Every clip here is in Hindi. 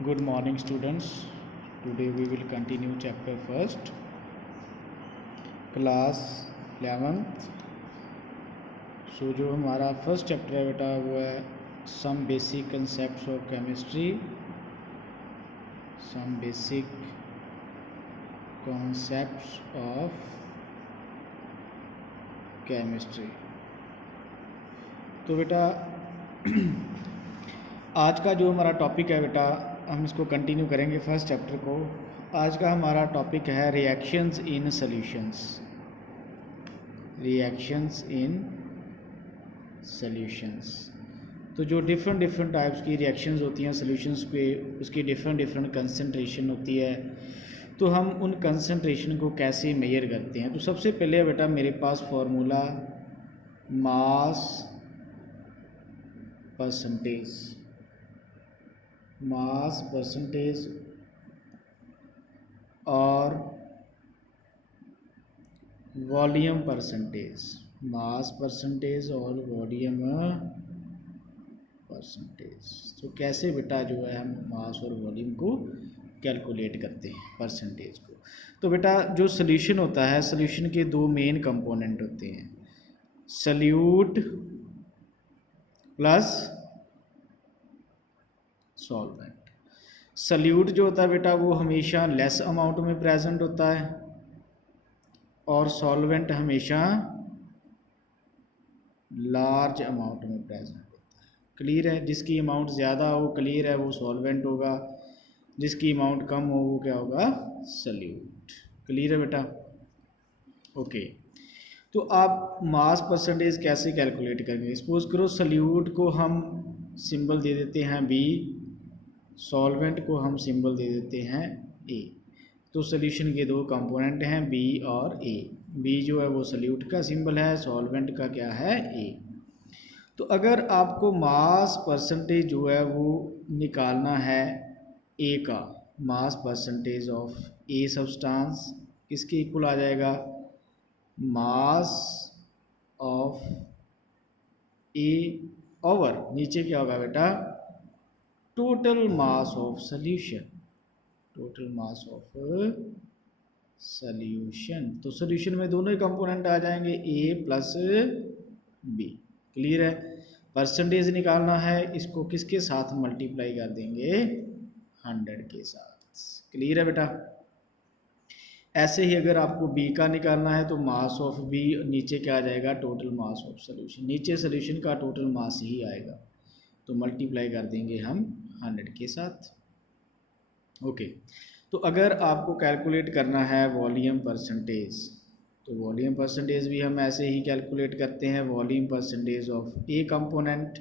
Good morning, students. Today we will continue chapter first, class 11th. जो हमारा फर्स्ट चैप्टर है बेटा वो है some basic concepts of chemistry, some basic concepts of chemistry. तो बेटा आज का जो हमारा टॉपिक है बेटा हम इसको कंटिन्यू करेंगे फर्स्ट चैप्टर को। आज का हमारा टॉपिक है reactions in solutions, reactions in solutions. तो जो डिफरेंट टाइप्स की रिएक्शंस होती हैं सॉल्यूशंस पे, उसकी डिफरेंट कंसंट्रेशन होती है। तो हम उन कंसंट्रेशन को कैसे मेजर करते हैं। तो सबसे पहले बेटा मेरे पास formula mass percentage, mass percentage और वॉल्यूम परसेंटेज, मास परसेंटेज और वॉल्यूम परसेंटेज। तो कैसे बेटा जो है हम मास और वॉल्यूम को कैलकुलेट करते हैं परसेंटेज को। तो बेटा जो सॉल्यूशन होता है, सॉल्यूशन के दो मेन कंपोनेंट होते हैं, सॉल्यूट प्लस सॉल्वेंट। सॉल्यूट जो होता है बेटा वो हमेशा लेस अमाउंट में प्रेजेंट होता है और सॉल्वेंट हमेशा लार्ज अमाउंट में प्रेजेंट होता है। क्लियर है? जिसकी अमाउंट ज़्यादा हो, क्लियर है, वो सॉल्वेंट होगा, जिसकी अमाउंट कम हो वो क्या होगा, सॉल्यूट। क्लियर है बेटा? ओके। तो आप मास परसेंटेज कैसे कैलकुलेट करेंगे। सपोज करो सॉल्यूट को हम सिंबल दे देते हैं बी, सॉल्वेंट को हम सिंबल दे देते हैं ए। तो सॉल्यूशन के दो कंपोनेंट हैं बी और ए। बी जो है वो सॉल्यूट का सिंबल है, सॉल्वेंट का क्या है, ए। तो अगर आपको मास परसेंटेज जो है वो निकालना है ए का, mass percentage of a substance किसके इक्वल आ जाएगा, मास ऑफ ए ओवर नीचे क्या होगा बेटा, total mass of solution, total mass of solution. तो सॉल्यूशन में दोनों ही कंपोनेंट आ जाएंगे ए प्लस बी। क्लियर है? परसेंटेज निकालना है, इसको किसके साथ मल्टीप्लाई कर देंगे, 100 के साथ। क्लियर है बेटा? ऐसे ही अगर आपको बी का निकालना है तो मास ऑफ बी नीचे क्या आ जाएगा, टोटल मास ऑफ सॉल्यूशन, नीचे सॉल्यूशन का टोटल मास ही आएगा, तो मल्टीप्लाई कर देंगे हम 100 के साथ। ओके। तो अगर आपको कैलकुलेट करना है वॉल्यूम परसेंटेज, तो वॉल्यूम परसेंटेज भी हम ऐसे ही कैलकुलेट करते हैं, volume percentage of A component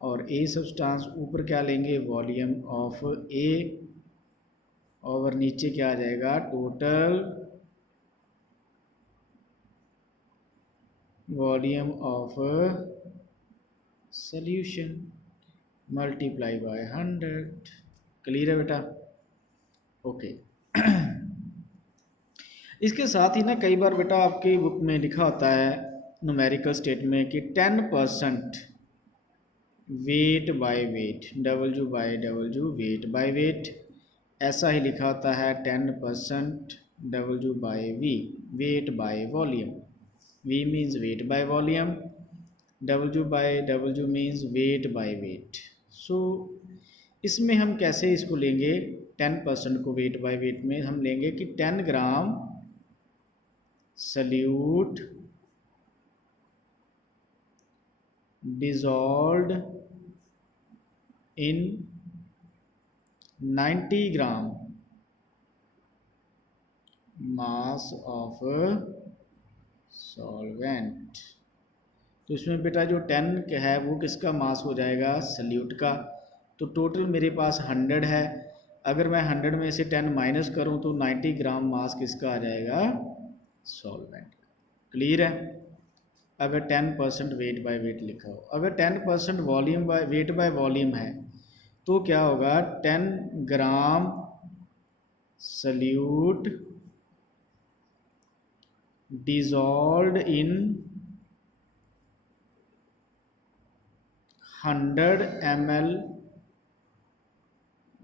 और ए सब्सटेंस, ऊपर क्या लेंगे, वॉल्यूम ऑफ ए, और नीचे क्या आ जाएगा, total volume of solution multiply by 100। Clear है बेटा? ओके। इसके साथ ही ना कई बार बेटा आपके बुक में लिखा होता है न्यूमेरिकल स्टेटमेंट कि 10% weight by weight, W weight by weight, ऐसा ही लिखा होता है 10% W by V, weight by volume. V means weight by volume, W means weight by weight. So इसमें हम कैसे इसको लेंगे, 10% को वेट बाय वेट में हम लेंगे कि 10 gram solute dissolved in 90 gram mass of solvent. तो इसमें बेटा जो 10 है वो किसका मास हो जाएगा, सल्यूट का। तो टोटल मेरे पास 100 है, अगर मैं 100 में से 10 माइनस करूं तो 90 ग्राम मास किसका आ जाएगा, सॉल्वेंट। क्लियर है? अगर 10% वेट बाय वेट लिखा हो, अगर 10% volume by weight by volume है तो क्या होगा, 10 gram solute dissolved in 100 ml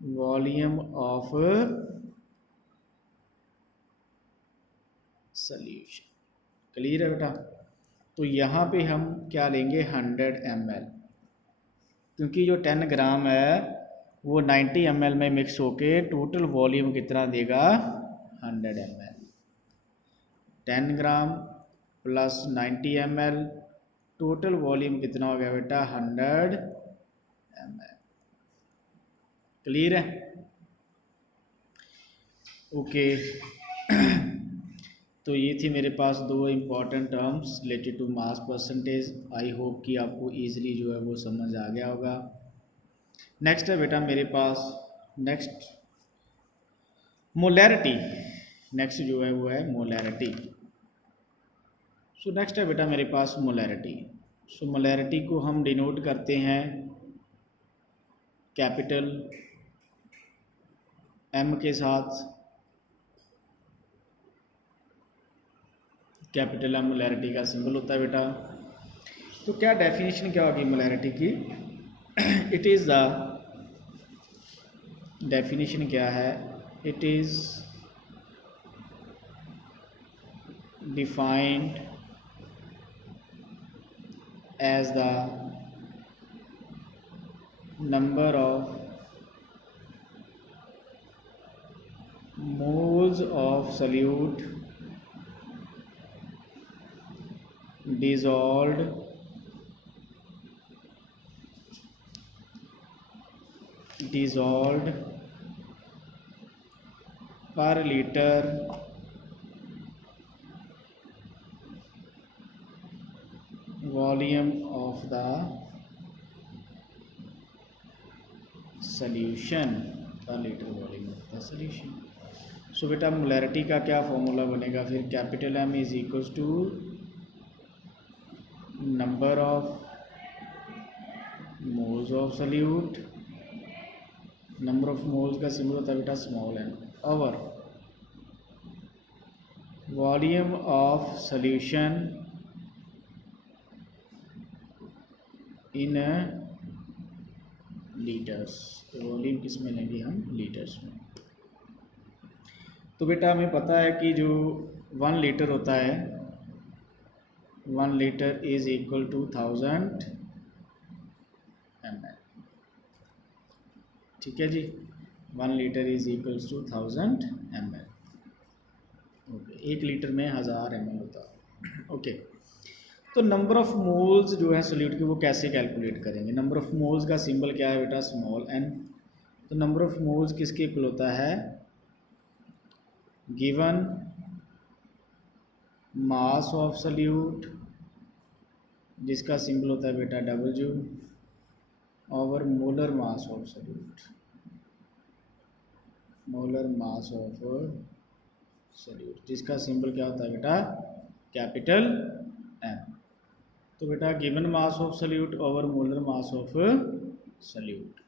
volume of solution. Clear है बेटा। तो यहाँ पे हम क्या लेंगे 100 ml, क्योंकि जो 10 ग्राम है वो 90 ml में मिक्स होके टोटल वॉल्यूम कितना देगा 100 ml। 10 gram plus 90 ml total volume कितना हो गया बेटा 100 ml। क्लियर है। ओके तो ये थी मेरे पास दो important terms related to mass percentage. I hope कि आपको ईजिली जो है वो समझ आ गया होगा। नेक्स्ट है बेटा मेरे पास नेक्स्ट मोलैरिटी। नेक्स्ट जो है वो है मोलैरिटी। सो नेक्स्ट है बेटा मेरे पास मोलैरिटी। सो मोलैरिटी को हम डिनोट करते हैं कैपिटल M के साथ। कैपिटल M मोलैरिटी का सिंबल होता है बेटा। तो क्या डेफिनेशन क्या होगी मोलैरिटी की? इट इज़ द डेफिनेशन क्या है? It is defined as the number of moles of solute dissolved per liter volume of the solution, per liter volume of the solution। So बेटा मोलैरिटी का क्या फॉर्मूला बनेगा फिर? Capital M is equals to number of moles of solute. Number of moles का सिंबल होता है बेटा small n, over volume of solution in litres. तो वॉल्यूम किस में लेंगे हम? लीटर्स में। तो बेटा हमें पता है कि जो 1 लीटर होता है 1 litre is equal to 1000 ml। ठीक है जी, 1 litre is equals to 1000 ml। Okay, 1 litre में 1000 ml होता है। ओके, तो नंबर ऑफ मोल्स जो है सोल्यूट की वो कैसे कैलकुलेट करेंगे? नंबर ऑफ मोल्स का सिंबल क्या है बेटा? Small n। तो नंबर ऑफ मोल्स किसके इक्वल होता है? गिवन मास ऑफ सॉल्यूट जिसका सिंबल होता है बेटा W, over molar mass of solute. Molar mass of solute जिसका सिंबल क्या होता है बेटा? Capital M। तो बेटा given mass of solute over molar mass of solute.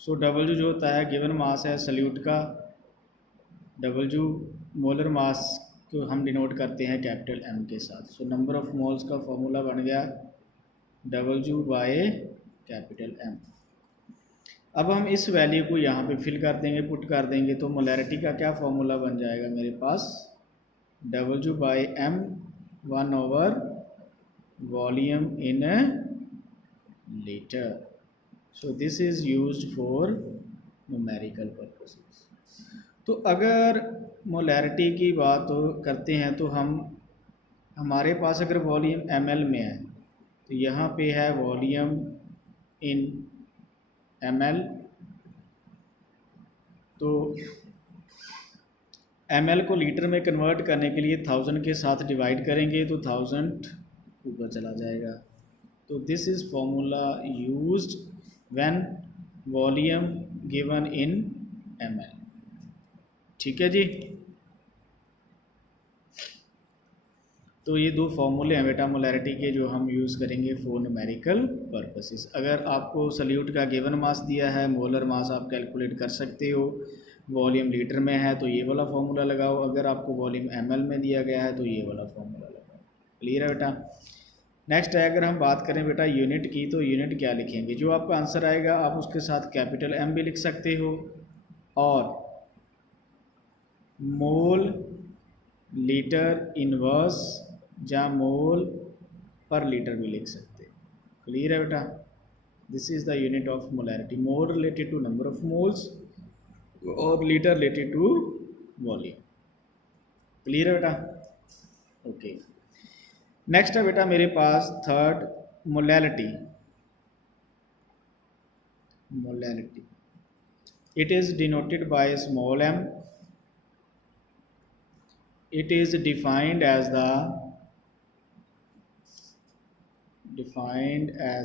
So W जो होता है गिवन मास है सॉल्यूट का, W मोलर मास को हम डिनोट करते हैं कैपिटल M के साथ। सो नंबर ऑफ मोल्स का फॉर्मूला बन गया W बाय कैपिटल M। अब हम इस वैल्यू को यहाँ पे फिल कर देंगे, पुट कर देंगे, तो मोलैरिटी का क्या फॉर्मूला बन जाएगा मेरे पास? W by M 1 over volume in litre. So this is used for numerical purposes. तो अगर मोलैरिटी की बात करते हैं तो हम हमारे पास अगर वॉल्यूम ml में है तो यहाँ पे है वॉल्यूम इन ml। तो ml को लीटर में कन्वर्ट करने के लिए 1000 के साथ डिवाइड करेंगे तो 1000 ऊपर चला जाएगा। तो this is formula used when volume given in ml। ठीक है जी। तो ये दो फॉर्मूले हैं बेटा मोलैरिटी के जो हम यूज़ करेंगे फॉर न्यूमेरिकल पर्पसेस। अगर आपको सॉल्यूट का गिवन मास दिया है, मोलर मास आप कैलकुलेट कर सकते हो, वॉल्यूम लीटर में है तो ये वाला फॉर्मूला लगाओ, अगर आपको वॉल्यूम ml में दिया गया है तो ये वाला फॉर्मूला लगाओ। क्लियर है बेटा? नेक्स्ट है, अगर हम बात करें बेटा यूनिट की, तो यूनिट क्या लिखेंगे? जो आपका आंसर आएगा आप उसके साथ कैपिटल M भी लिख सकते हो और मोल लीटर इनवर्स या मोल पर लीटर भी लिख सकते हो। क्लियर है बेटा? This is the unit of molarity. Mole related to number of moles और litre related to volume. Clear है बेटा? ओके। नेक्स्ट है बेटा मेरे पास third, molality. Molality, it is denoted by small m. It is defined as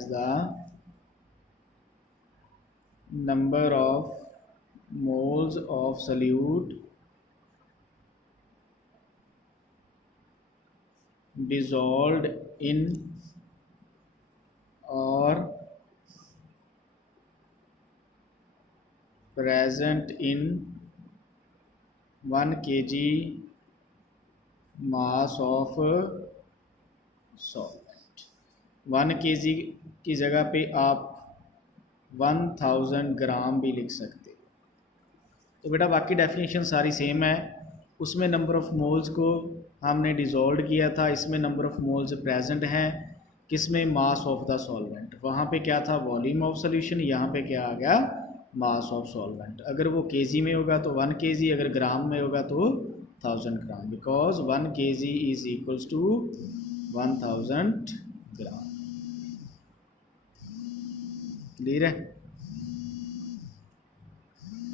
the number of moles of solute dissolved in or present in 1 kg mass of solvent। 1 kg की जगह पे आप 1000 ग्राम भी लिख सकते हो। तो बेटा बाकी डेफिनेशन सारी सेम है। उसमें नंबर ऑफ़ मोल्स को हमने डिज़ोल्व किया था, इसमें नंबर ऑफ़ मोल्स प्रेजेंट हैं, किसमें? Mass of the solvent. वहाँ पे क्या था? Volume of solution. यहाँ पे क्या आ गया? मास ऑफ सॉल्वेंट। अगर वो केजी में होगा तो 1 केजी, अगर ग्राम में होगा तो 1000 gram, because 1 KG is equals to 1000 gram. Clear है?